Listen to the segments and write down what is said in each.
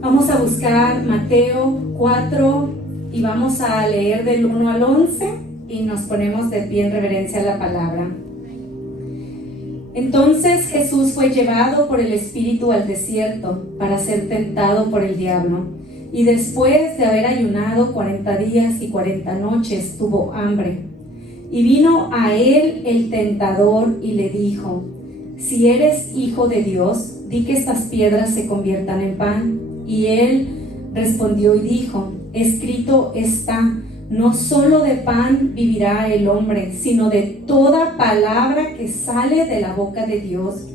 Vamos a buscar Mateo 4 y vamos a leer del 1 al 11 y nos ponemos de pie en reverencia a la palabra. Entonces Jesús fue llevado por el Espíritu al desierto para ser tentado por el diablo. Y después de haber ayunado 40 días y 40 noches, tuvo hambre. Y vino a él el tentador y le dijo: si eres hijo de Dios, di que estas piedras se conviertan en pan. Y él respondió y dijo: escrito está, no solo de pan vivirá el hombre, sino de toda palabra que sale de la boca de Dios.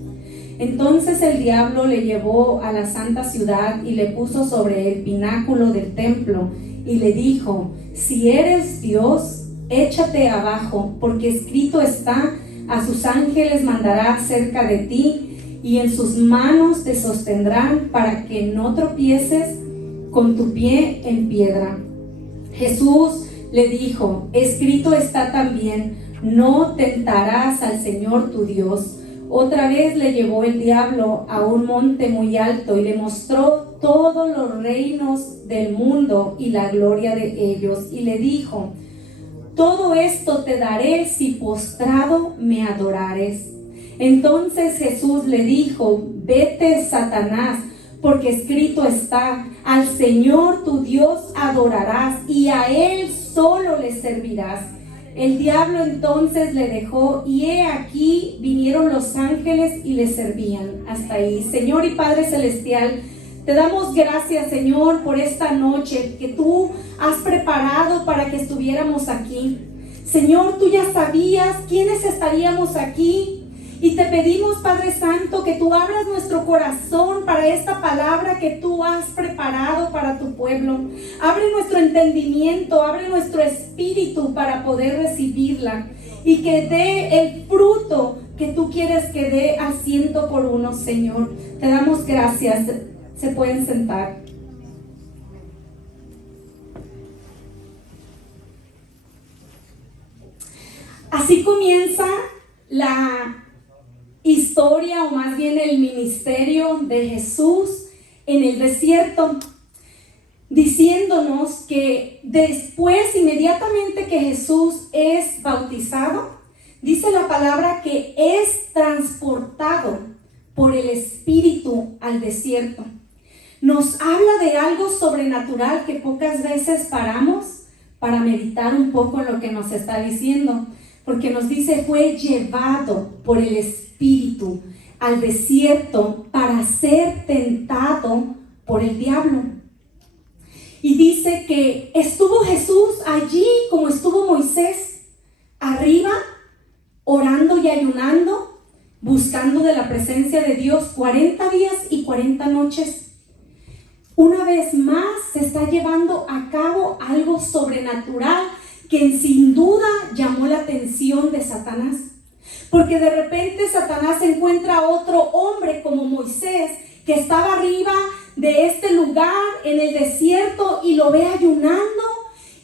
Entonces el diablo le llevó a la santa ciudad y le puso sobre el pináculo del templo y le dijo: si eres Dios, échate abajo, porque escrito está, a sus ángeles mandará cerca de ti, y en sus manos te sostendrán para que no tropieces con tu pie en piedra. Jesús le dijo: escrito está también, no tentarás al Señor tu Dios. Otra vez le llevó el diablo a un monte muy alto y le mostró todos los reinos del mundo y la gloria de ellos, y le dijo: todo esto te daré si postrado me adorares. Entonces Jesús le dijo: vete, Satanás, porque escrito está, al Señor tu Dios adorarás y a Él solo le servirás. El diablo entonces le dejó, y he aquí vinieron los ángeles y le servían. Hasta ahí. Señor y Padre Celestial, te damos gracias, Señor, por esta noche que tú has preparado para que estuviéramos aquí. Señor, tú ya sabías quiénes estaríamos aquí. Y te pedimos, Padre Santo, que tú abras nuestro corazón para esta palabra que tú has preparado para tu pueblo. Abre nuestro entendimiento, abre nuestro espíritu para poder recibirla y que dé el fruto que tú quieres que dé al 100%, Señor. Te damos gracias. Se pueden sentar. Así comienza la historia, o más bien el ministerio de Jesús en el desierto, diciéndonos que después, inmediatamente que Jesús es bautizado, dice la palabra que es transportado por el Espíritu al desierto. Nos habla de algo sobrenatural que pocas veces paramos para meditar un poco en lo que nos está diciendo, porque nos dice: fue llevado por el Espíritu al desierto para ser tentado por el diablo. Y dice que estuvo Jesús allí como estuvo Moisés, arriba, orando y ayunando, buscando de la presencia de Dios 40 días y 40 noches. Una vez más se está llevando a cabo algo sobrenatural que sin duda llamó la atención de Satanás. Porque de repente Satanás encuentra a otro hombre como Moisés, que estaba arriba de este lugar en el desierto, y lo ve ayunando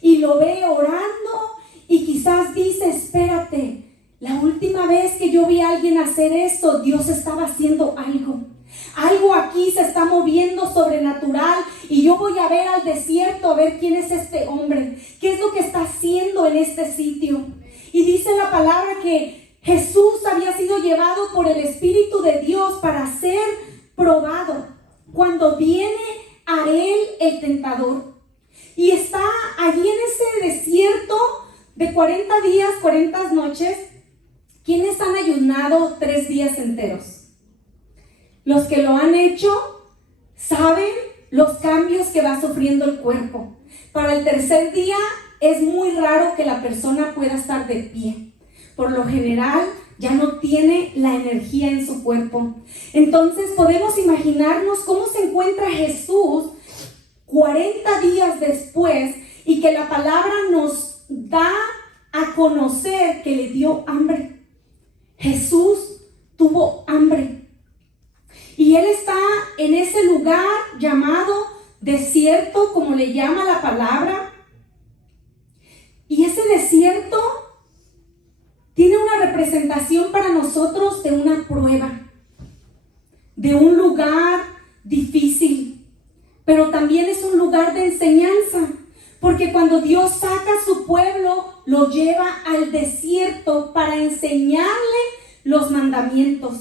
y lo ve orando, y quizás dice: espérate, la última vez que yo vi a alguien hacer esto, Dios estaba haciendo algo aquí se está moviendo sobrenatural, y yo voy a ver al desierto a ver quién es este hombre, qué es lo que está haciendo en este sitio. Y dice la palabra que Jesús había sido llevado por el Espíritu de Dios para ser probado cuando viene a él el tentador, y está allí en ese desierto de 40 días, 40 noches. ¿Quiénes han ayunado 3 días enteros? Los que lo han hecho saben los cambios que va sufriendo el cuerpo. Para el tercer día es muy raro que la persona pueda estar de pie. Por lo general ya no tiene la energía en su cuerpo. Entonces podemos imaginarnos cómo se encuentra Jesús 40 días después, y que la palabra nos da a conocer que le dio hambre. Jesús tuvo hambre. Y él está en ese lugar llamado desierto, como le llama la palabra. Y ese desierto tiene una representación para nosotros de una prueba, de un lugar difícil. Pero también es un lugar de enseñanza, porque cuando Dios saca a su pueblo, lo lleva al desierto para enseñarle los mandamientos,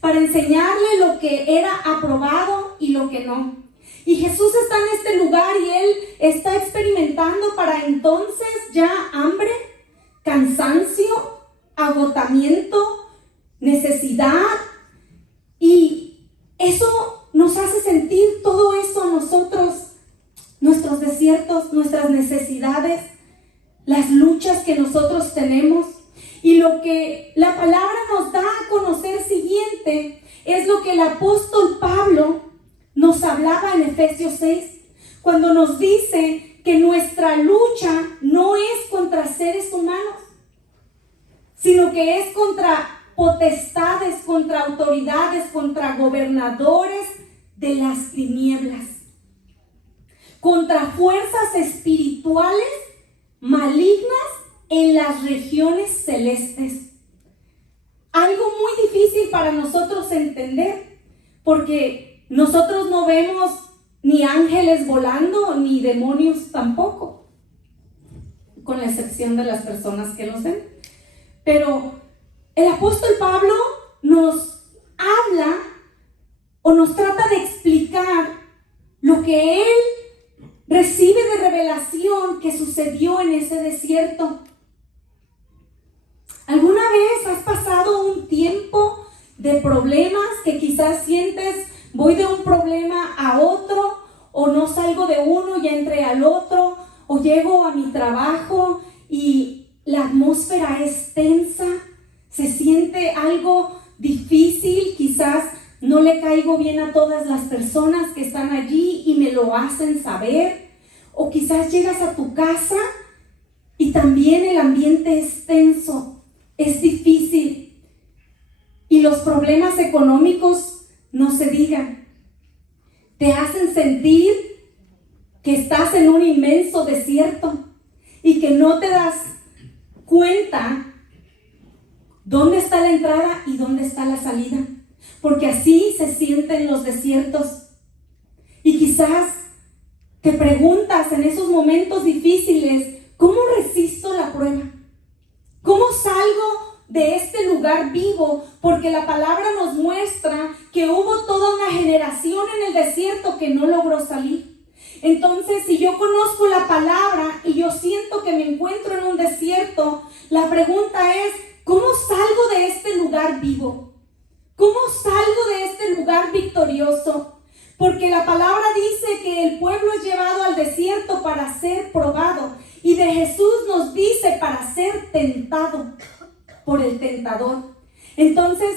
para enseñarle lo que era aprobado y lo que no. Y Jesús está en este lugar y Él está experimentando para entonces ya hambre, cansancio, agotamiento, necesidad. Y eso nos hace sentir todo eso a nosotros, nuestros desiertos, nuestras necesidades, las luchas que nosotros tenemos. Y lo que la palabra nos da a conocer siguiente es lo que el apóstol Pablo nos hablaba en Efesios 6, cuando nos dice que nuestra lucha no es contra seres humanos, sino que es contra potestades, contra autoridades, contra gobernadores de las tinieblas, contra fuerzas espirituales malignas en las regiones celestes. Algo muy difícil para nosotros entender, porque nosotros no vemos ni ángeles volando, ni demonios tampoco, con la excepción de las personas que los ven. Pero el apóstol Pablo nos habla o nos trata de explicar lo que él recibe de revelación que sucedió en ese desierto. ¿Alguna vez has pasado un tiempo de problemas que quizás sientes, voy de un problema a otro, o no salgo de uno y entré al otro, o llego a mi trabajo y la atmósfera es tensa, se siente algo difícil, quizás no le caigo bien a todas las personas que están allí y me lo hacen saber, o quizás llegas a tu casa y también el ambiente es tenso, es difícil, y los problemas económicos no se digan, te hacen sentir que estás en un inmenso desierto y que no te das cuenta dónde está la entrada y dónde está la salida, porque así se sienten los desiertos. Y quizás te preguntas en esos momentos difíciles, ¿cómo resisto la prueba? ¿Cómo salgo de este lugar vivo? Porque la palabra nos muestra que hubo toda una generación en el desierto que no logró salir. Entonces, si yo conozco la palabra y yo siento que me encuentro en un desierto, la pregunta es, ¿cómo salgo de este lugar vivo? ¿Cómo salgo de este lugar victorioso? Porque la palabra dice que el pueblo es llevado al desierto para ser probado. Y de Jesús nos dice para ser tentado por el tentador. Entonces,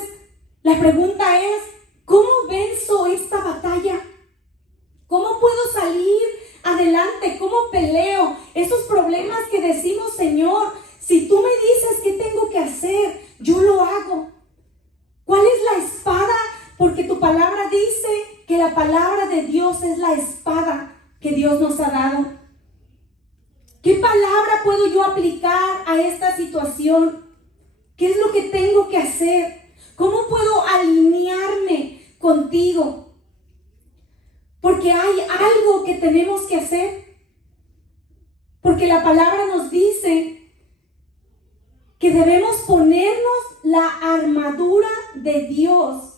la pregunta es, ¿cómo venzo esta batalla? ¿Cómo puedo salir adelante? ¿Cómo peleo esos problemas que decimos, Señor, si tú me dices qué tengo que hacer, yo lo hago? ¿Cuál es la espada? Porque tu palabra dice que la palabra de Dios es la espada que Dios nos ha dado. ¿Qué palabra puedo yo aplicar a esta situación? ¿Qué es lo que tengo que hacer? ¿Cómo puedo alinearme contigo? Porque hay algo que tenemos que hacer. Porque la palabra nos dice que debemos ponernos la armadura de Dios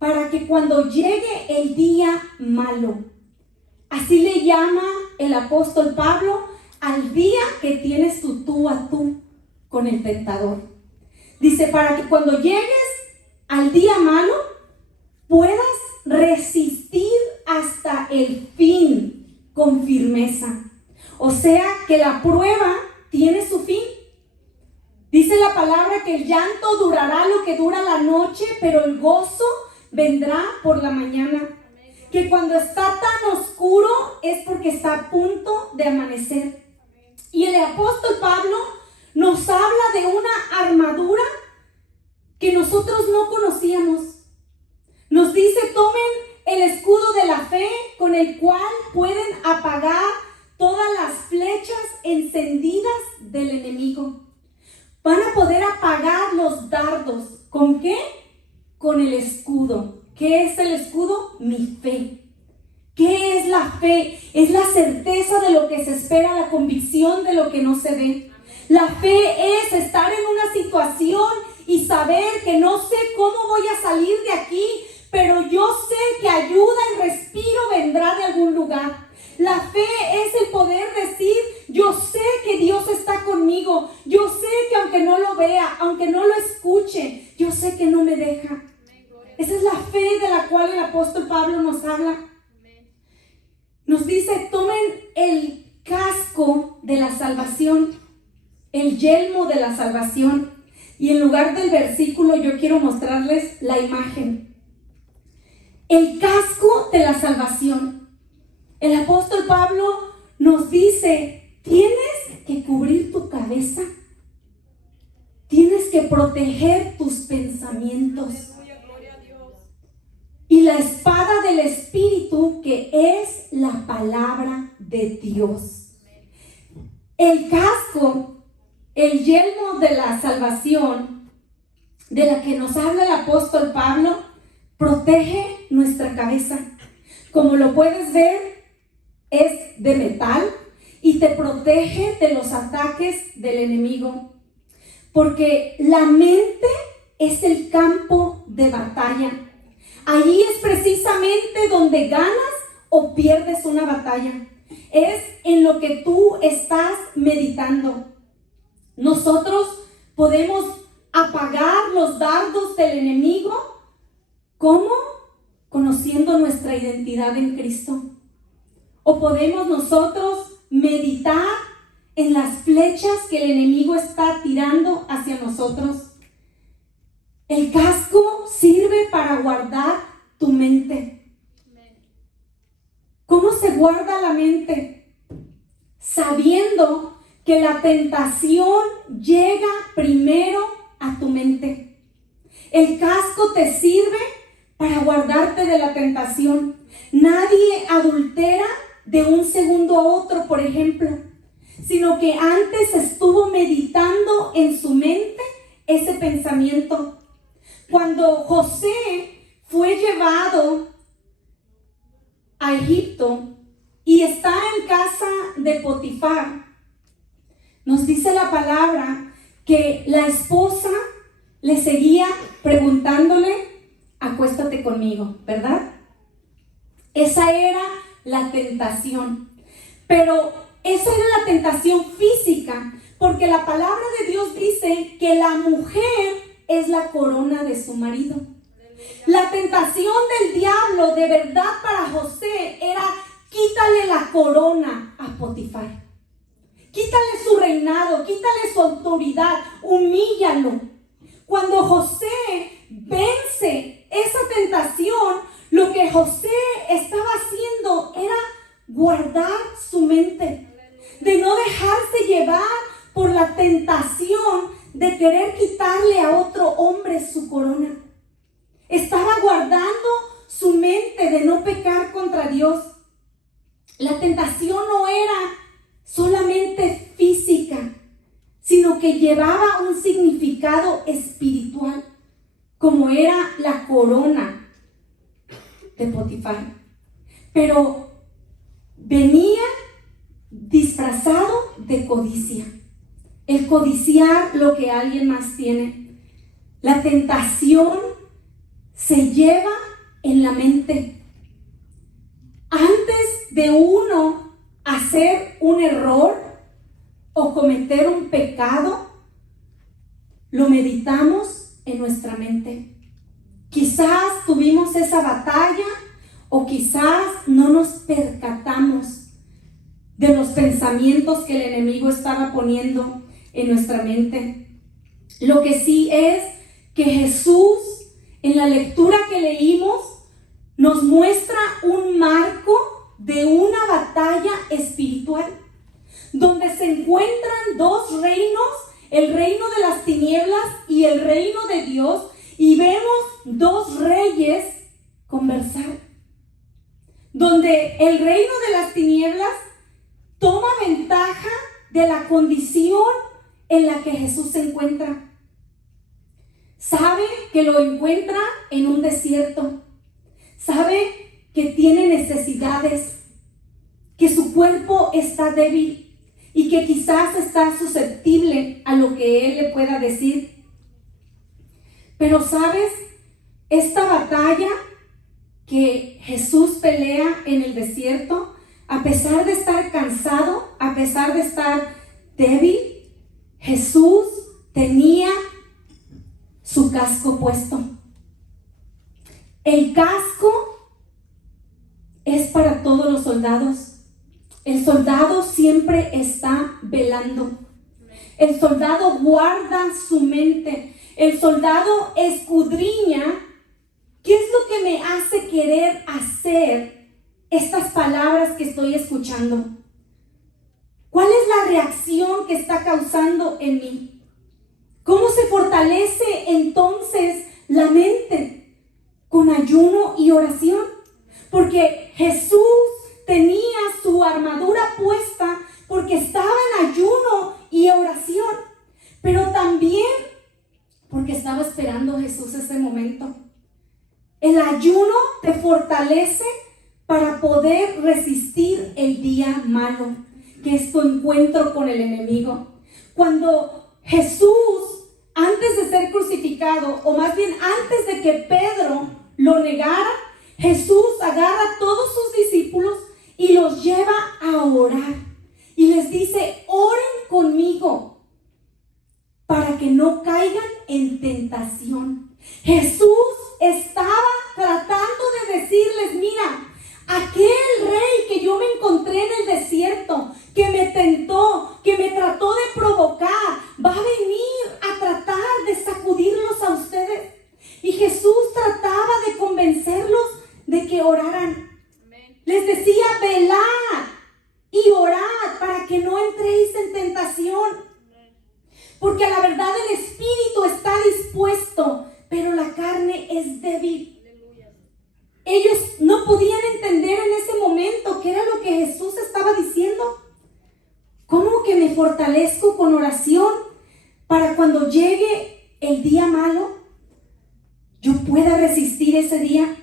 para que cuando llegue el día malo, así le llama el apóstol Pablo al día que tienes tú a tú con el tentador. Dice, para que cuando llegues al día malo puedas resistir hasta el fin con firmeza. O sea que la prueba tiene su fin. Dice la palabra que el llanto durará lo que dura la noche, pero el gozo vendrá por la mañana. Que cuando está tan oscuro es porque está a punto de amanecer. Y el apóstol Pablo nos habla de una armadura que nosotros no conocíamos. Nos dice, tomen el escudo de la fe con el cual pueden apagar todas las flechas encendidas del enemigo. Van a poder apagar los dardos. ¿Con qué? Con el escudo. ¿Qué es el escudo? Mi fe. ¿Qué es la fe? Es la certeza de lo que se espera, la convicción de lo que no se ve. La fe es estar en una situación y saber que no sé cómo voy a salir de aquí, pero yo sé que ayuda y respiro vendrá de algún lugar. La fe es el poder decir, yo sé que Dios está conmigo, yo sé que aunque no lo vea, aunque no lo escuche, yo sé que no me deja. Esa es la fe de la cual el apóstol Pablo nos habla. Nos dice, tomen el casco de la salvación, el yelmo de la salvación. Y en lugar del versículo yo quiero mostrarles la imagen. El casco de la salvación. El apóstol Pablo nos dice, tienes que cubrir tu cabeza. Tienes que proteger tus pensamientos. Y la espada del Espíritu, que es la palabra de Dios. El casco, el yelmo de la salvación, de la que nos habla el apóstol Pablo, protege nuestra cabeza. Como lo puedes ver, es de metal y te protege de los ataques del enemigo. Porque la mente es el campo de batalla. Allí es precisamente donde ganas o pierdes una batalla. Es en lo que tú estás meditando. Nosotros podemos apagar los dardos del enemigo. ¿Cómo? Conociendo nuestra identidad en Cristo. O podemos nosotros meditar en las flechas que el enemigo está tirando hacia nosotros. El casco sirve para guardar tu mente. ¿Cómo se guarda la mente? Sabiendo que la tentación llega primero a tu mente. El casco te sirve para guardarte de la tentación. Nadie adultera de un segundo a otro, por ejemplo, sino que antes estuvo meditando en su mente ese pensamiento. Cuando José fue llevado a Egipto y está en casa de Potifar, nos dice la palabra que la esposa le seguía preguntándole, acuéstate conmigo, ¿verdad? Esa era la tentación. Pero esa era la tentación física, porque la palabra de Dios dice que la mujer es la corona de su marido. La tentación del diablo de verdad para José era quítale la corona a Potifar. Quítale su reinado, quítale su autoridad, humíllalo. Cuando José vence esa tentación, lo que José estaba haciendo era guardar su mente, de no dejarse llevar por la tentación de querer quitarle a otro hombre su corona. Estaba guardando su mente de no pecar contra Dios. La tentación no era solamente física, sino que llevaba un significado espiritual, como era la corona de Potifar. Pero venía disfrazado de codicia. El codiciar lo que alguien más tiene. La tentación se lleva en la mente. Antes de uno hacer un error o cometer un pecado, lo meditamos en nuestra mente. Quizás tuvimos esa batalla o quizás no nos percatamos de los pensamientos que el enemigo estaba poniendo en nuestra mente. Lo que sí es que Jesús, en la lectura que leímos, nos muestra un marco de una batalla espiritual, donde se encuentran dos reinos, el reino de las tinieblas y el reino de Dios, y vemos dos reyes conversar, donde el reino de las tinieblas toma ventaja de la condición en la que Jesús se encuentra. Sabe que lo encuentra en un desierto. Sabe que tiene necesidades. cuerpo está débil y que quizás está susceptible a lo que Él le pueda decir. Pero ¿sabes? Esta batalla que Jesús pelea en el desierto, a pesar de estar cansado, a pesar de estar débil, Jesús tenía su casco puesto. El casco es para todos los soldados. El soldado siempre está velando. El soldado guarda su mente. El soldado escudriña qué es lo que me hace querer hacer estas palabras que estoy escuchando. ¿Cuál es la reacción que está causando en mí? ¿Cómo se fortalece entonces la mente? Con ayuno y oración. Porque Jesús tenía su armadura puesta porque estaba en ayuno y oración. Pero también porque estaba esperando Jesús ese momento. El ayuno te fortalece para poder resistir el día malo, que es tu encuentro con el enemigo. Cuando Jesús, antes de ser crucificado, o más bien antes de que Pedro lo negara, Jesús agarra a todos sus discípulos y los lleva a orar. Y les dice, oren conmigo para que no caigan en tentación. Jesús estaba tratando de decirles, mira, aquel rey que yo me encontré en el desierto, que me tentó, que me trató de provocar, va a venir a tratar de sacudirlos a ustedes. Y Jesús trataba de convencerlos de que oraran. Les decía, velad y orad para que no entréis en tentación. Porque a la verdad el espíritu está dispuesto, pero la carne es débil. Ellos no podían entender en ese momento qué era lo que Jesús estaba diciendo. ¿Cómo que me fortalezco con oración para cuando llegue el día malo, yo pueda resistir ese día?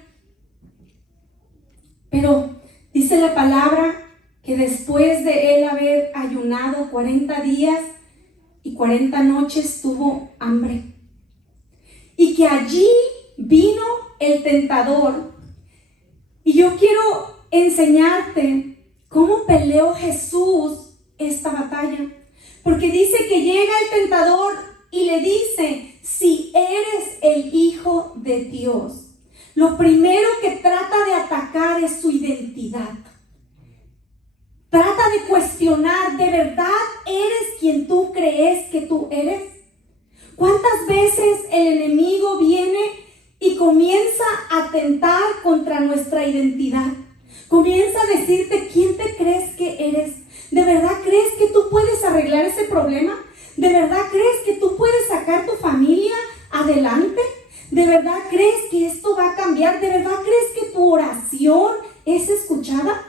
Pero dice la palabra que después de él haber ayunado 40 días y 40 noches tuvo hambre. Y que allí vino el tentador. Y yo quiero enseñarte cómo peleó Jesús esta batalla. Porque dice que llega el tentador y le dice, si eres el Hijo de Dios. Lo primero que trata de atacar es su identidad. Trata de cuestionar, ¿de verdad eres quien tú crees que tú eres? ¿Cuántas veces el enemigo viene y comienza a atentar contra nuestra identidad? Comienza a decirte, ¿quién te crees que eres? ¿De verdad crees que tú puedes arreglar ese problema? ¿De verdad crees que tú puedes sacar tu familia adelante? ¿De verdad crees que esto va a cambiar? ¿De verdad crees que tu oración es escuchada?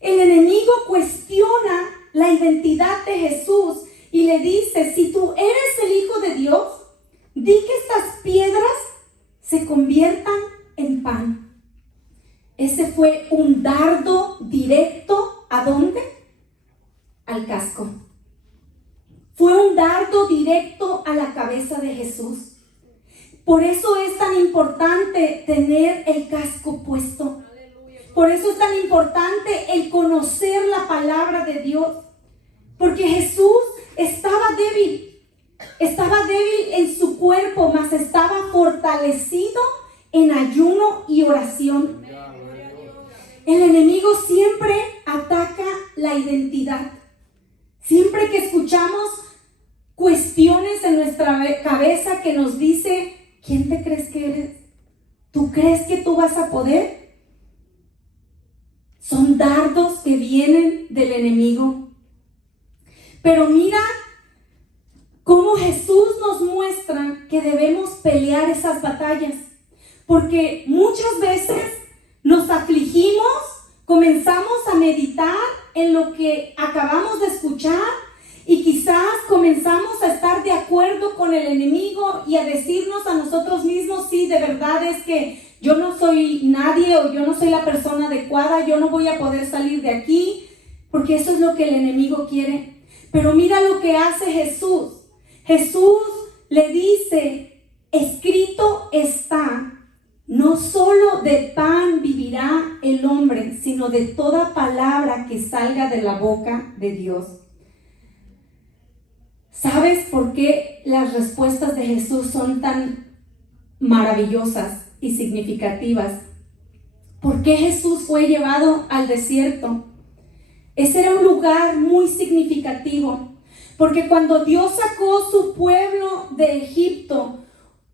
El enemigo cuestiona la identidad de Jesús y le dice, si tú eres el Hijo de Dios, di que estas piedras se conviertan en pan. Ese fue un dardo directo, ¿a dónde? Al casco. Fue un dardo directo a la cabeza de Jesús. Por eso es tan importante tener el casco puesto. Por eso es tan importante el conocer la palabra de Dios. Porque Jesús estaba débil en su cuerpo, mas estaba fortalecido en ayuno y oración. El enemigo siempre ataca la identidad. Siempre que escuchamos cuestiones en nuestra cabeza que nos dice, ¿quién te crees que eres? ¿Tú crees que tú vas a poder? Son dardos que vienen del enemigo. Pero mira cómo Jesús nos muestra que debemos pelear esas batallas. Porque muchas veces nos afligimos, comenzamos a meditar en lo que acabamos de escuchar y quizás comenzamos a estar de acuerdo con el enemigo y a decirnos a nosotros mismos, sí, de verdad es que yo no soy nadie o yo no soy la persona adecuada, yo no voy a poder salir de aquí. porque eso es lo que el enemigo quiere. Pero mira lo que hace Jesús. Jesús le dice, escrito está, no solo de pan vivirá el hombre, sino de toda palabra que salga de la boca de Dios. ¿Sabes por qué las respuestas de Jesús son tan maravillosas y significativas? ¿Por qué Jesús fue llevado al desierto? Ese era un lugar muy significativo, porque cuando Dios sacó su pueblo de Egipto,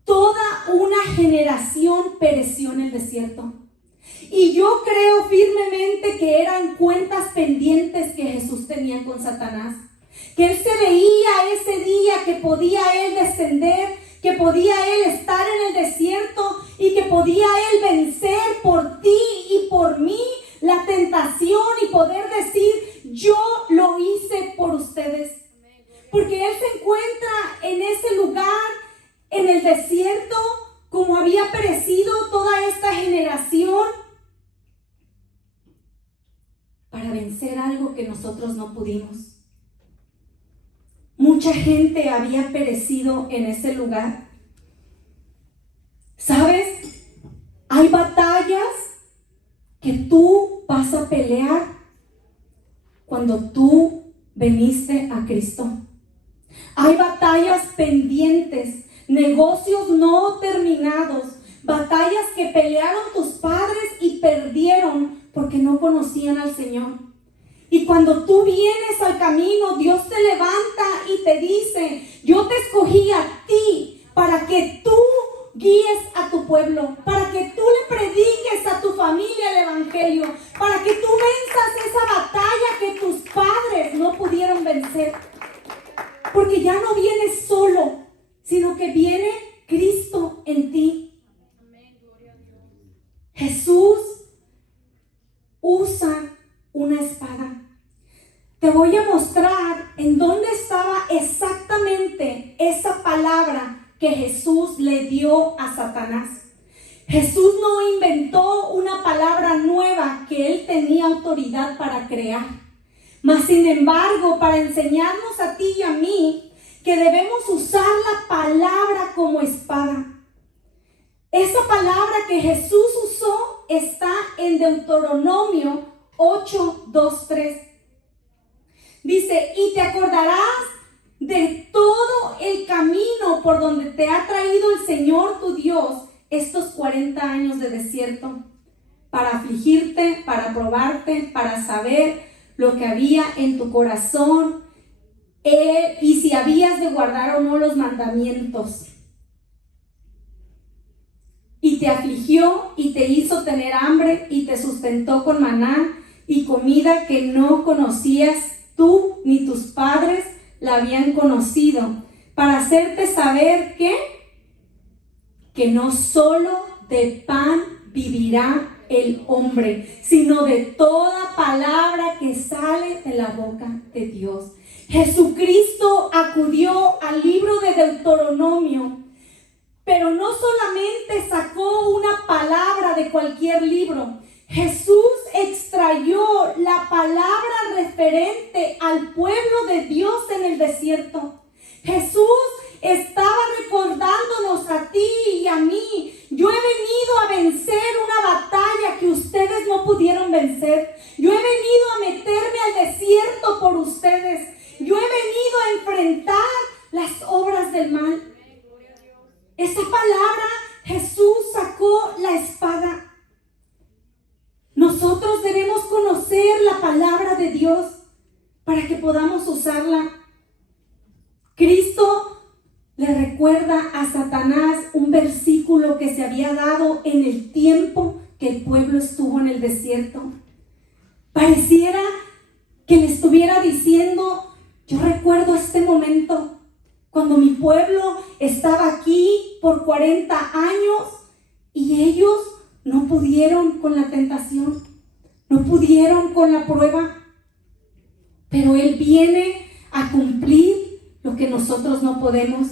toda una generación pereció en el desierto. Y yo creo firmemente que eran cuentas pendientes que Jesús tenía con Satanás. Que él se veía ese día que podía él descender, que podía él estar en el desierto y que podía él vencer por ti y por mí la tentación y poder decir, yo lo hice por ustedes. Porque él se encuentra en ese lugar, en el desierto, como había perecido toda esta generación, para vencer algo que nosotros no pudimos. Mucha gente había perecido en ese lugar. ¿Sabes? Hay batallas que tú vas a pelear cuando tú veniste a Cristo. Hay batallas pendientes, negocios no terminados, batallas que pelearon tus padres y perdieron porque no conocían al Señor. Y cuando tú vienes al camino, Dios te levanta y te dice, yo te escogí a ti para que tú guíes a tu pueblo, para que tú le prediques a tu familia el evangelio, para que tú venzas esa batalla que tus padres no pudieron vencer. Porque ya no vienes solo, sino que viene Cristo en ti. Jesús usa una espada. Te voy a mostrar en dónde estaba exactamente esa palabra que Jesús le dio a Satanás. Jesús no inventó una palabra nueva que él tenía autoridad para crear. Mas sin embargo, para enseñarnos a ti y a mí que debemos usar la palabra como espada. Esa palabra que Jesús usó está en Deuteronomio 8:2-3. Dice, y te acordarás de todo el camino por donde te ha traído el Señor tu Dios estos 40 años de desierto, para afligirte, para probarte, para saber lo que había en tu corazón y si habías de guardar o no los mandamientos. Y te afligió y te hizo tener hambre y te sustentó con maná y comida que no conocías tú ni tus padres la habían conocido, para hacerte saber que no solo de pan vivirá el hombre, sino de toda palabra que sale de la boca de Dios. Jesucristo acudió al libro de Deuteronomio, pero no solamente sacó una palabra de cualquier libro. Jesús extrayó la palabra referente al pueblo de Dios en el desierto. Jesús estaba recordándonos a ti y a mí, yo he venido a vencer una batalla que ustedes no pudieron vencer. Yo he venido a meterme al desierto por ustedes. Yo he venido a enfrentar las obras del mal. Esa palabra, Jesús sacó la espada. Nosotros debemos conocer la palabra de Dios para que podamos usarla. Cristo le recuerda a Satanás un versículo que se había dado en el tiempo que el pueblo estuvo en el desierto. Pareciera que le estuviera diciendo, yo recuerdo este momento cuando mi pueblo estaba aquí por 40 años y ellos no pudieron con la tentación, no pudieron con la prueba, pero Él viene a cumplir lo que nosotros no podemos.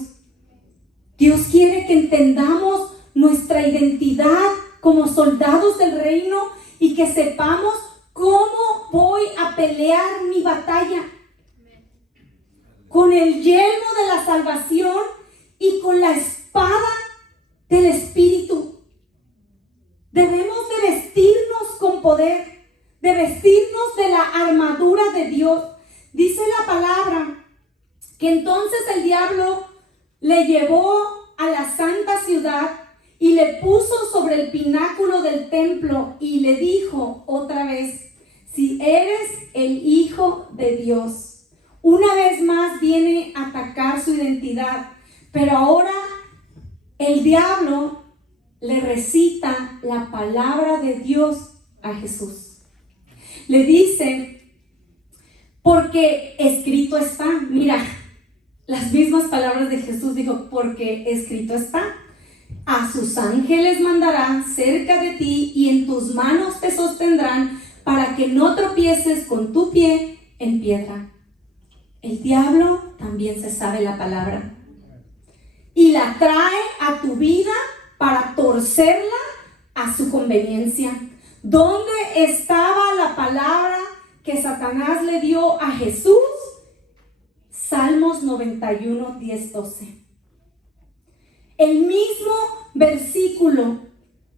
Dios quiere que entendamos nuestra identidad como soldados del reino y que sepamos cómo voy a pelear pelear mi batalla con el yelmo de la salvación y con la espada del Espíritu. Debemos de vestirnos con poder, de vestirnos de la armadura de Dios. Dice la palabra que entonces el diablo le llevó a la santa ciudad y le puso sobre el pináculo del templo y le dijo otra vez: si eres el Hijo de Dios. Una vez más viene a atacar su identidad, pero ahora el diablo le recita la palabra de Dios a Jesús. Le dice, porque escrito está. Mira, las mismas palabras de Jesús dijo, porque escrito está. A sus ángeles mandará cerca de ti y en tus manos te sostendrán para que no tropieces con tu pie en piedra. El diablo también se sabe la palabra y la trae a tu vida para torcerla a su conveniencia. ¿Dónde estaba la palabra que Satanás le dio a Jesús? Salmos 91, 10, 12. El mismo versículo: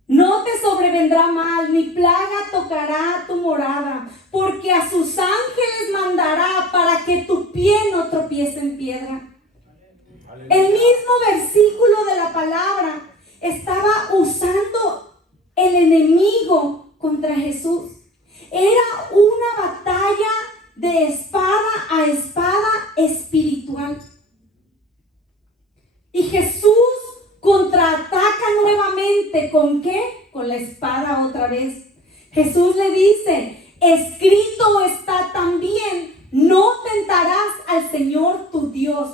no te sobrevendrá mal, ni plaga tocará tu morada, porque a sus ángeles mandará para que tu pie no tropiece en piedra. El mismo versículo de la palabra estaba usando el enemigo contra Jesús. Era una batalla de espada a espada espiritual. Y Jesús contraataca nuevamente. ¿Con qué? Con la espada otra vez. Jesús le dice, escrito está también, no tentarás al Señor tu Dios.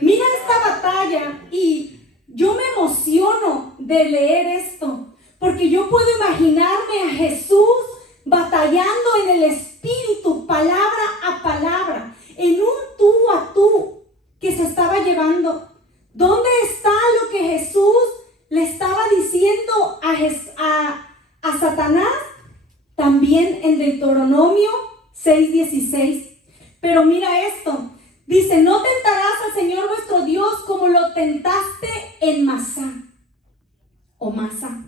Mira esta batalla y yo me emociono de leer esto, porque yo puedo imaginarme a Jesús batallando en el Espíritu, palabra a palabra, en un tú a tú que se estaba llevando. ¿Dónde está lo que Jesús le estaba diciendo a Satanás? También en Deuteronomio 6:16. Pero mira esto. Dice, no tentarás al Señor nuestro Dios como lo tentaste en Masá o Masa.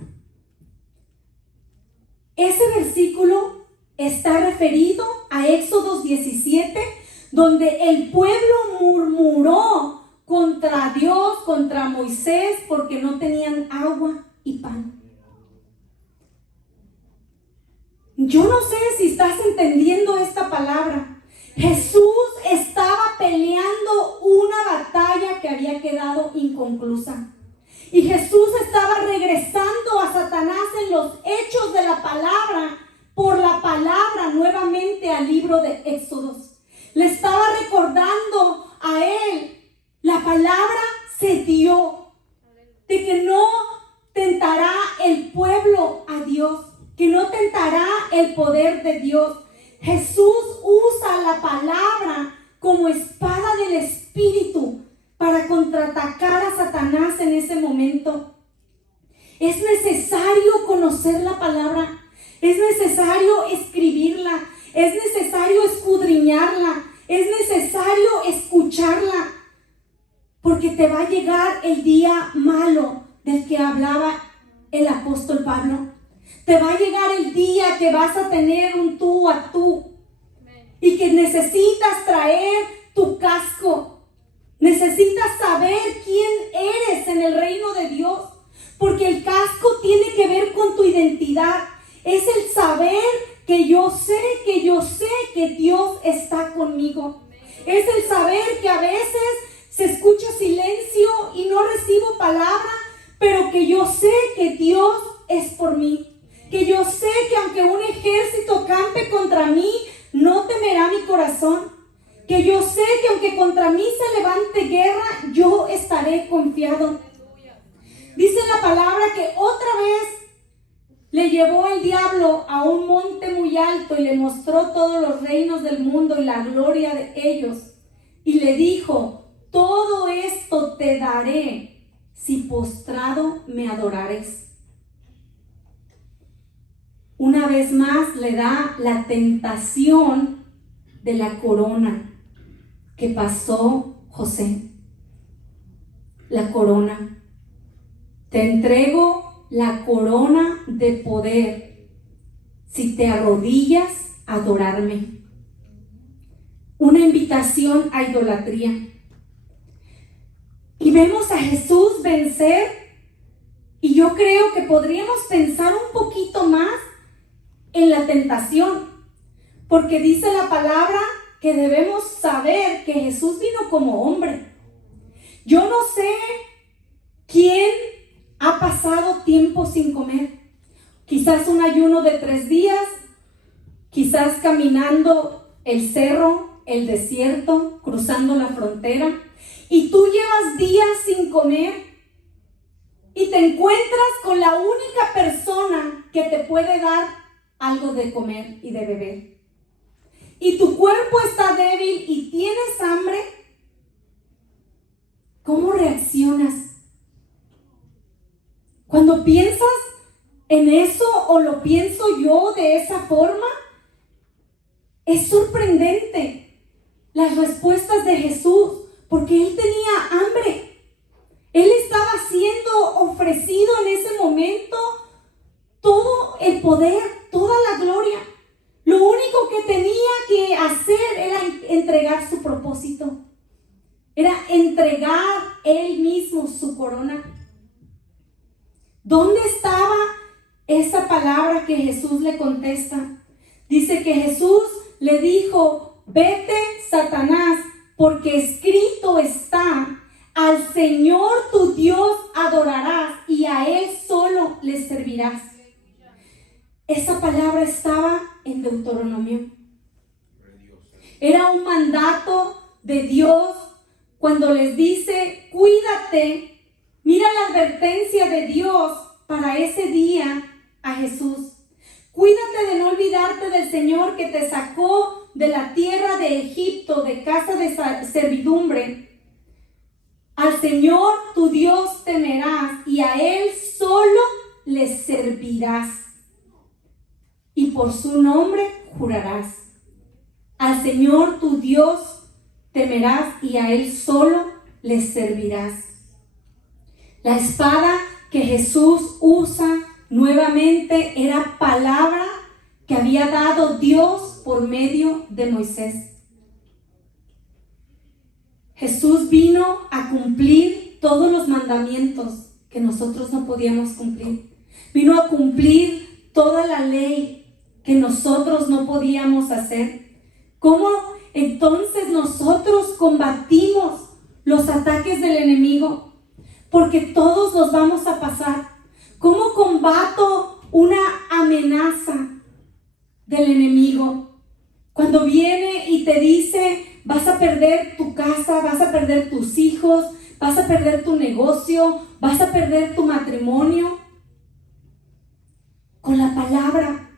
Ese versículo está referido a Éxodo 17, donde el pueblo murmuró contra Dios, contra Moisés, porque no tenían agua y pan. Yo no sé si estás entendiendo esta palabra. Jesús estaba peleando una batalla que había quedado inconclusa. Y Jesús estaba regresando a Satanás en los hechos de la palabra, por la palabra nuevamente al libro de Éxodos. Le estaba recordando a él, la palabra se dio, de que no tentará el pueblo a Dios, que no tentará el poder de Dios. Jesús usa la palabra como espada del Espíritu para contraatacar a Satanás en ese momento. Es necesario conocer la palabra, es necesario escribirla, es necesario escudriñarla, es necesario escucharla, porque te va a llegar el día malo del que hablaba el apóstol Pablo. Te va a llegar el día que vas a tener un tú a tú y que necesitas traer tu casco. Necesitas saber quién eres en el reino de Dios, porque el casco tiene que ver con tu identidad. Es el saber que yo sé que Dios está conmigo. Es el saber que a veces se escucha silencio y no recibo palabra, pero que yo sé que Dios es por mí. Que yo sé que aunque un ejército campe contra mí, no temerá mi corazón. Que yo sé que aunque contra mí se levante guerra, yo estaré confiado. Dice la palabra que otra vez le llevó el diablo a un monte muy alto y le mostró todos los reinos del mundo y la gloria de ellos. Y le dijo, todo esto te daré si postrado me adorares. Una vez más le da la tentación de la corona que pasó José. La corona. Te entrego la corona de poder si te arrodillas a adorarme. Una invitación a idolatría. Y vemos a Jesús vencer, y yo creo que podríamos pensar un poquito más en la tentación, porque dice la palabra que debemos saber que Jesús vino como hombre. Yo no sé quién ha pasado tiempo sin comer, quizás un ayuno de 3 días, quizás caminando el cerro, el desierto, cruzando la frontera, y tú llevas días sin comer y te encuentras con la única persona que te puede dar algo de comer y de beber. Y tu cuerpo está débil y tienes hambre. ¿Cómo reaccionas? Cuando piensas en eso, o lo pienso yo de esa forma, es sorprendente las respuestas de Jesús, porque Él tenía hambre. Él estaba siendo ofrecido en ese momento todo el poder, toda la gloria. Lo único que tenía que hacer era entregar su propósito. Era entregar Él mismo su corona. ¿Dónde estaba esa palabra que Jesús le contesta? Dice que Jesús le dijo: vete, Satanás, porque escrito está: al Señor tu Dios adorarás y a Él solo le servirás. Esa palabra estaba en Deuteronomio. Era un mandato de Dios cuando les dice: cuídate. Mira la advertencia de Dios para ese día a Jesús. Cuídate de no olvidarte del Señor que te sacó de la tierra de Egipto, de casa de servidumbre. Al Señor tu Dios temerás y a Él solo le servirás. Y por su nombre jurarás. Al Señor tu Dios temerás y a Él solo le servirás. La espada que Jesús usa nuevamente era palabra que había dado Dios por medio de Moisés. Jesús vino a cumplir todos los mandamientos que nosotros no podíamos cumplir. Vino a cumplir toda la ley que nosotros no podíamos hacer. ¿Cómo entonces nosotros combatimos los ataques del enemigo? Porque todos los vamos a pasar. ¿Cómo combato una amenaza del enemigo? Cuando viene y te dice: vas a perder tu casa, vas a perder tus hijos, vas a perder tu negocio, vas a perder tu matrimonio. Con la palabra.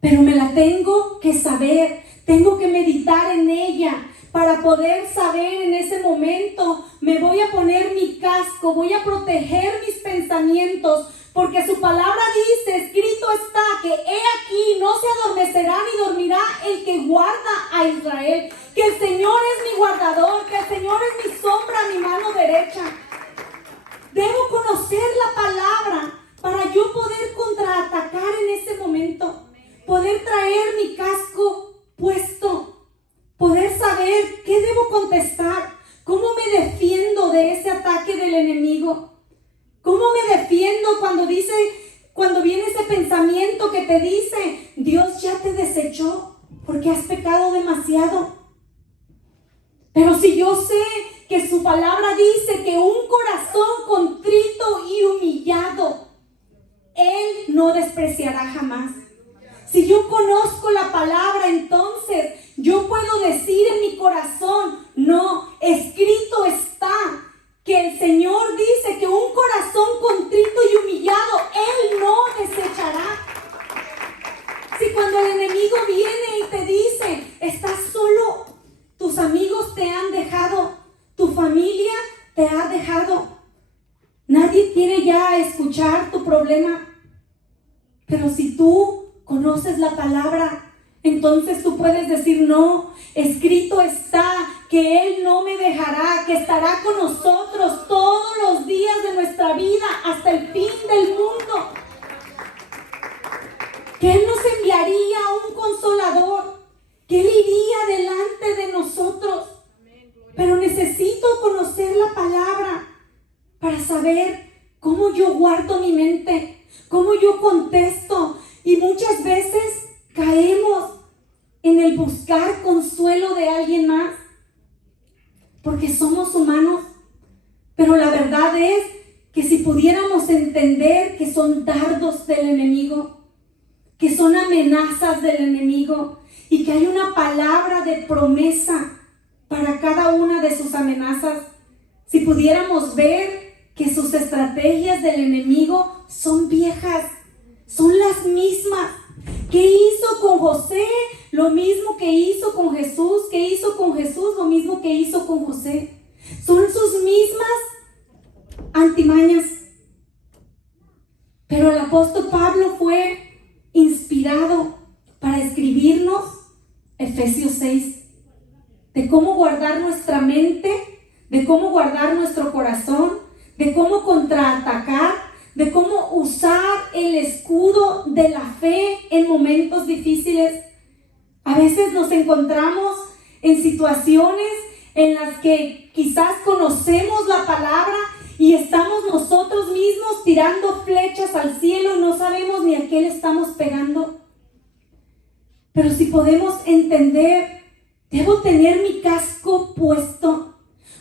Pero me la tengo que saber, tengo que meditar en ella. Para poder saber en ese momento, me voy a poner mi casco, voy a proteger mis pensamientos, porque su palabra dice: escrito está que he aquí no se adormecerá ni dormirá el que guarda a Israel, que el Señor es mi guardador, que el Señor es mi sombra, mi mano derecha. Debo conocer la palabra para yo poder contraatacar en ese momento, poder traer mi casco puesto, poder saber qué debo contestar, cómo me defiendo de ese ataque del enemigo, cómo me defiendo cuando viene ese pensamiento que te dice: Dios ya te desechó porque has pecado demasiado. Pero si yo sé que su palabra dice que un corazón contrito y humillado, Él no despreciará jamás. Si yo conozco la palabra, entonces yo puedo decir en mi corazón: no, escrito está que el Señor dice que un corazón contrito y humillado Él no desechará. Si cuando el enemigo viene y te dice: estás solo, tus amigos te han dejado, tu familia te ha dejado, nadie quiere ya escuchar tu problema, pero si tú conoces la palabra, entonces entonces tú puedes decir: no, escrito está que Él no me dejará, que estará con nosotros todos los días de nuestra vida hasta el fin del mundo. Que Él nos enviaría un consolador, que Él iría delante de nosotros. Pero necesito conocer la palabra para saber cómo yo guardo mi mente, cómo yo contesto. Y muchas veces caemos en el buscar consuelo de alguien más, porque somos humanos. Pero la verdad es que si pudiéramos entender que son dardos del enemigo, que son amenazas del enemigo, y que hay una palabra de promesa para cada una de sus amenazas, si pudiéramos ver que sus estrategias del enemigo son viejas, son las mismas. ¿Qué hizo con José? Lo mismo que hizo con Jesús. ¿Qué hizo con Jesús? Lo mismo que hizo con José. Son sus mismas antimañas. Pero el apóstol Pablo fue inspirado para escribirnos Efesios 6, de cómo guardar nuestra mente, de cómo guardar nuestro corazón, de cómo contraatacar, de cómo usar el escudo de la fe en momentos difíciles. A veces nos encontramos en situaciones en las que quizás conocemos la palabra y estamos nosotros mismos tirando flechas al cielo y no sabemos ni a qué le estamos pegando. Pero si podemos entender, debo tener mi casco puesto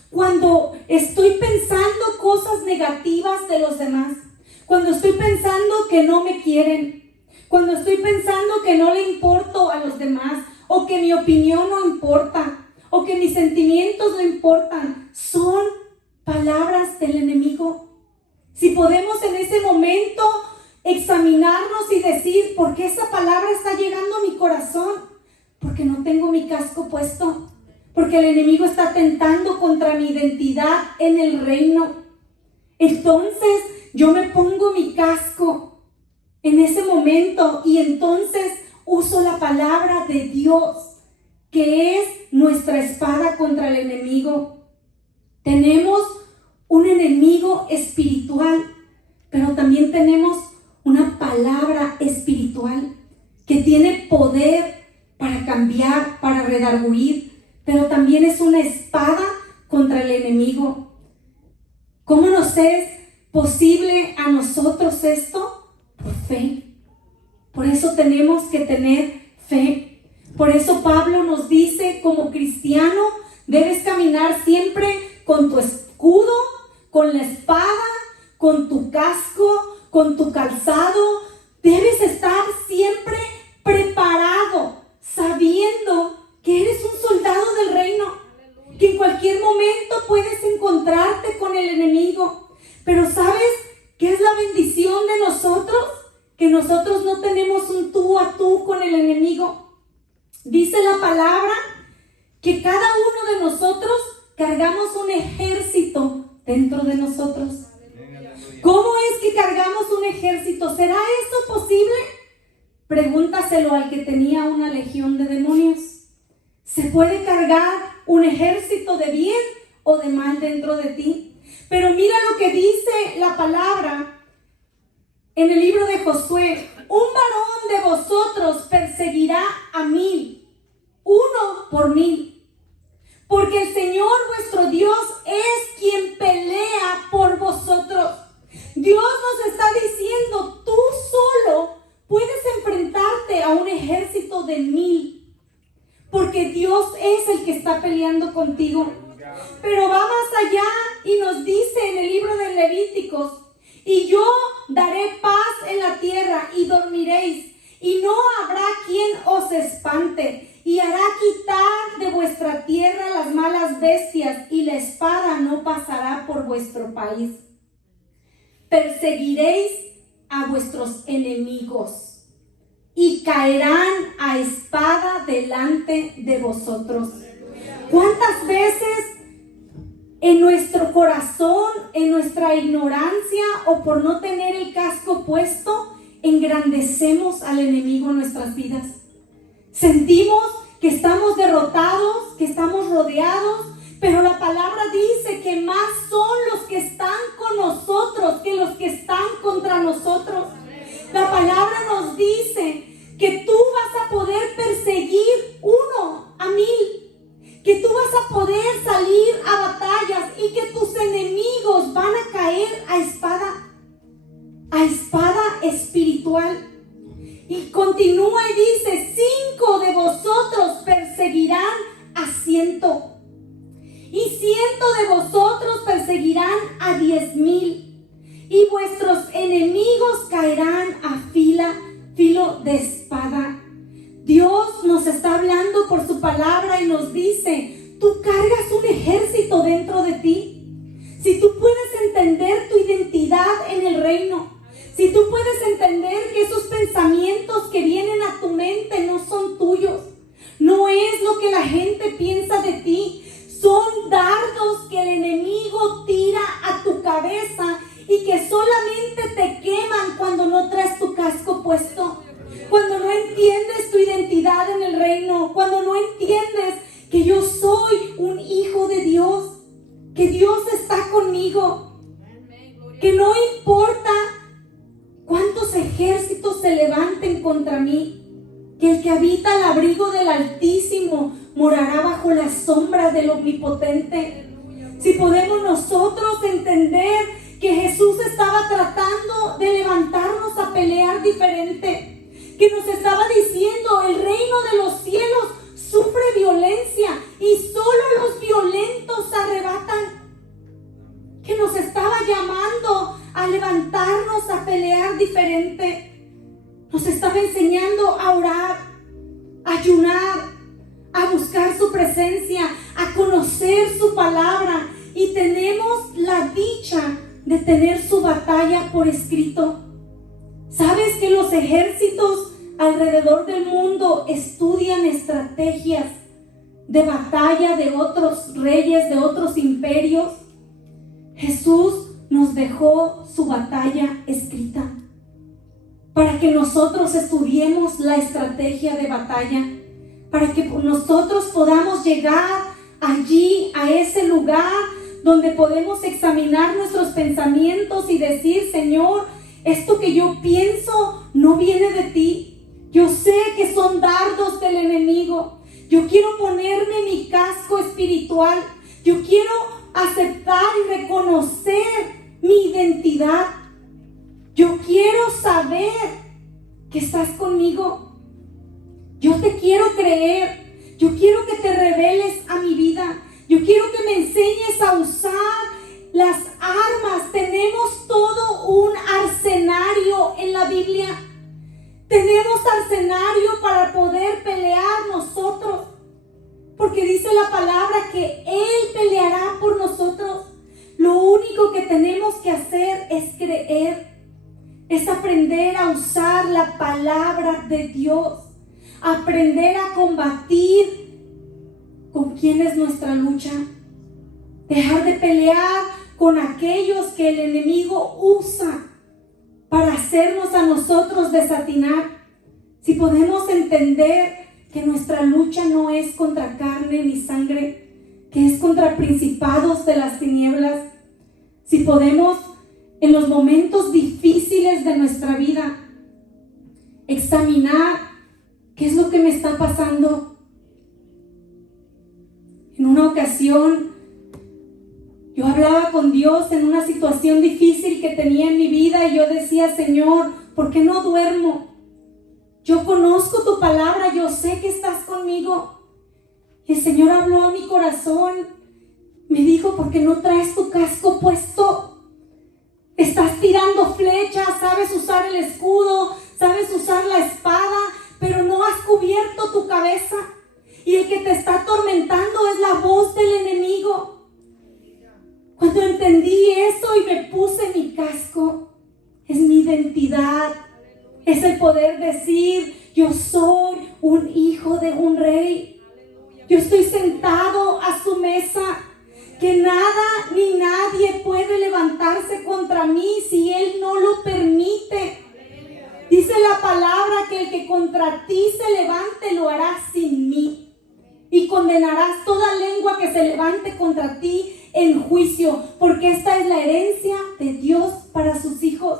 cuando estoy pensando cosas negativas de los demás, cuando estoy pensando que no me quieren, cuando estoy pensando que no le importo a los demás, o que mi opinión no importa, o que mis sentimientos no importan. Son palabras del enemigo. Si podemos en ese momento examinarnos y decir: ¿por qué esa palabra está llegando a mi corazón? Porque no tengo mi casco puesto, porque el enemigo está tentando contra mi identidad en el reino. Entonces yo me pongo mi casco en ese momento y entonces uso la palabra de Dios, que es nuestra espada contra el enemigo. Tenemos un enemigo espiritual, pero también tenemos una palabra espiritual que tiene poder para cambiar, para redarguir, pero también es una espada contra el enemigo. ¿Cómo nos es posible a nosotros esto? Por fe. Por eso tenemos que tener fe. Por eso Pablo nos dice: como cristiano debes caminar siempre con tu escudo, con la espada, con tu casco, con tu calzado. Debes estar siempre preparado, sabiendo que eres un soldado del reino, que en cualquier momento puedes encontrarte con el enemigo. Pero ¿sabes qué es la bendición de nosotros? Que nosotros no tenemos un tú a tú con el enemigo. Dice la palabra que cada uno de nosotros cargamos un ejército dentro de nosotros. ¿Cómo es que cargamos un ejército? ¿Será esto posible? Pregúntaselo al que tenía una legión de demonios. ¿Se puede cargar un ejército de bien o de mal dentro de ti? Pero mira lo que dice la palabra en el libro de Josué: un varón de vosotros perseguirá a 1000, uno por 1000. Porque el Señor vuestro Dios es quien pelea por vosotros. Dios nos está diciendo: tú solo puedes enfrentarte a un ejército de 1000, porque Dios es el que está peleando contigo. Pero va más allá y nos dice en el libro de Levíticos: y yo daré paz en la tierra y dormiréis, y no habrá quien os espante, y hará quitar de vuestra tierra las malas bestias, y la espada no pasará por vuestro país. Perseguiréis a vuestros enemigos, y caerán a espada delante de vosotros. ¿Cuántas veces en nuestro corazón, en nuestra ignorancia o por no tener el casco puesto, engrandecemos al enemigo en nuestras vidas? Sentimos que estamos derrotados, que estamos rodeados, pero la palabra dice que más son los que están con nosotros que los que están contra nosotros. La palabra nos dice que tú vas a poder perseguir 1 a 1000, que tú vas a poder salir a batallas y que tus enemigos van a caer a espada espiritual. Y continúa y dice: 5 de vosotros perseguirán a 100, y 100 de vosotros perseguirán a 10,000, y vuestros enemigos caerán a filo de espada. Dios nos está hablando por su palabra y nos dice: tú cargas un ejército dentro de ti. Si tú puedes entender tu identidad en el reino, si tú puedes entender que esos pensamientos que vienen a tu mente no son tuyos, no es lo que la gente piensa de ti, son dardos que el enemigo tira a tu cabeza y que solamente te queman cuando no traes tu casco puesto, cuando no entiendes tu identidad en el reino, cuando no entiendes que yo soy un hijo de Dios, que Dios está conmigo, que no importa cuántos ejércitos se levanten contra mí, que el que habita el abrigo del Altísimo morará bajo la sombra del Omnipotente. Si podemos nosotros entender que Jesús estaba tratando de levantarnos a pelear diferente, que nos estaba diciendo: el reino de los cielos sufre violencia y solo los violentos arrebatan, que nos estaba llamando a levantarnos a pelear diferente. Nos estaba enseñando a orar, a ayunar, a buscar su presencia, a conocer su palabra, y tenemos la dicha de tener su batalla por escrito. ¿Sabes que los ejércitos alrededor del mundo estudian estrategias de batalla de otros reyes, de otros imperios? Jesús nos dejó su batalla escrita para que nosotros estudiemos la estrategia de batalla, para que nosotros podamos llegar allí, a ese lugar donde podemos examinar nuestros pensamientos y decir: Señor, esto que yo pienso no viene de ti. Yo sé que son dardos del enemigo. Yo quiero ponerme mi casco espiritual. Yo quiero aceptar y reconocer mi identidad. Yo quiero saber que estás conmigo. Yo te quiero creer. Yo quiero que te reveles a mi vida. Yo quiero que me enseñes a usar las armas. Tenemos todo un arsenario en la Biblia. Tenemos arsenario para poder pelear nosotros. Porque dice la palabra que Él peleará por nosotros. Lo único que tenemos que hacer es creer. Es aprender a usar la palabra de Dios. Aprender a combatir con quién es nuestra lucha. Dejar de pelear con aquellos que el enemigo usa para hacernos a nosotros desatinar. Si podemos entender que nuestra lucha no es contra carne ni sangre, que es contra principados de las tinieblas. Si podemos, en los momentos difíciles de nuestra vida, examinar qué es lo que me está pasando. En una ocasión, yo hablaba con Dios en una situación difícil que tenía en mi vida y yo decía: Señor, ¿por qué no duermo? Yo conozco tu palabra, yo sé que estás conmigo. Y el Señor habló a mi corazón, me dijo: ¿por qué no traes tu casco puesto? Estás tirando flechas, sabes usar el escudo, sabes usar la espada, pero no has cubierto tu cabeza. Y el que te está atormentando es la voz del enemigo. Cuando entendí eso y me puse mi casco, es mi identidad. Es el poder decir: yo soy un hijo de un rey. Yo estoy sentado a su mesa. Que nada ni nadie puede levantarse contra mí si Él no lo permite. Dice la palabra que el que contra ti se levante lo hará sin mí. Y condenarás toda lengua que se levante contra ti en juicio, porque esta es la herencia de Dios para sus hijos.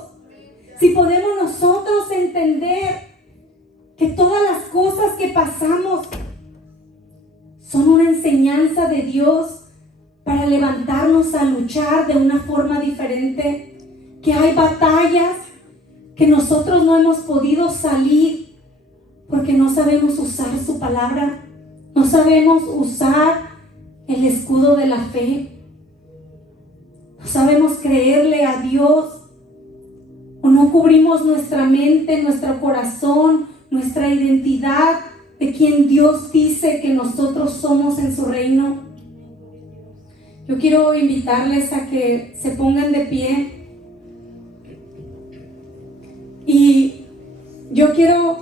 Si podemos nosotros entender que todas las cosas que pasamos son una enseñanza de Dios para levantarnos a luchar de una forma diferente, que hay batallas que nosotros no hemos podido salir porque no sabemos usar su palabra, no sabemos usar el escudo de la fe, no sabemos creerle a Dios, o no cubrimos nuestra mente, nuestro corazón, nuestra identidad de quien Dios dice que nosotros somos en su reino. Yo quiero invitarles a que se pongan de pie y yo quiero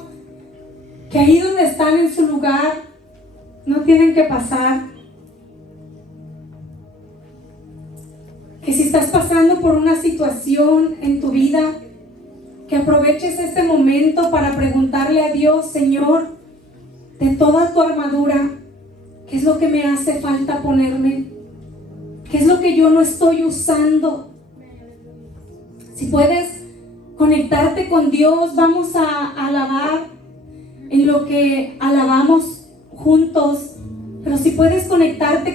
que ahí donde están en su lugar no tienen que pasar, que si estás pasando por una situación en tu vida, que aproveches este momento para preguntarle a Dios: Señor, de toda tu armadura, ¿qué es lo que me hace falta ponerme? ¿Qué es lo que yo no estoy usando? Si puedes conectarte con Dios, vamos a alabar en lo que alabamos juntos, pero si puedes conectarte